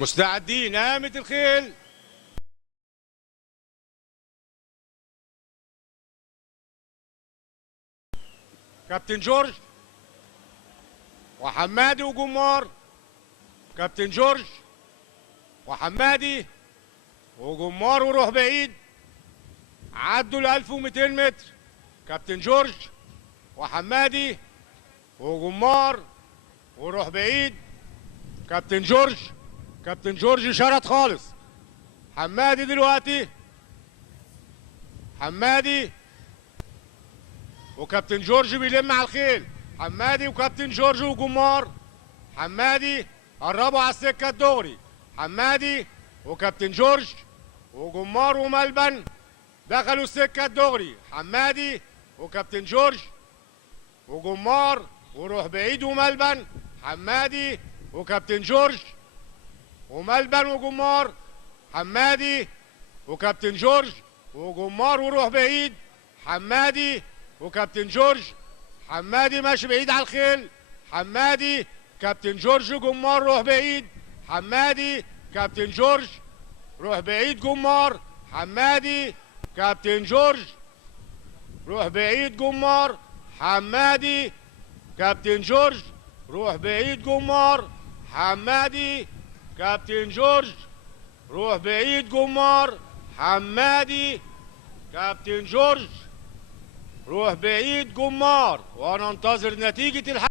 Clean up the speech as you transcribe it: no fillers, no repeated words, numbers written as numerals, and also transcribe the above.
مستعدين، قامت الخيل. كابتن جورج وحمادي وجمار. كابتن جورج وحمادي وجمار وروح بعيد. عدوا ال 1200 متر. كابتن جورج وحمادي وجمار وروح بعيد. كابتن جورج شرط خالص. حمادي دلوقتي. حمادي وكابتن جورج بيلم على الخيل. حمادي وكابتن جورج وجمار. حمادي قربوا على السكه الدغري. حمادي وكابتن جورج وجمار وملبن دخلوا السكه الدغري. حمادي وكابتن جورج وجمار وروح بعيد وملبن. حمادي وكابتن جورج وملبن وجمار. حمادي وكابتن جورج وجمار وروح بعيد. حمادي وكابتن جورج. حمادي ماشي بعيد على الخيل. حمادي كابتن جورج جمار روح بعيد. حمادي كابتن جورج روح بعيد جمار. حمادي كابتن جورج روح بعيد جمار. حمادي كابتن جورج روح بعيد جمار. حمادي كابتن جورج روح بعيد جمار. حمادي كابتن جورج روح بعيد جمار. وانا انتظر نتيجة الحق.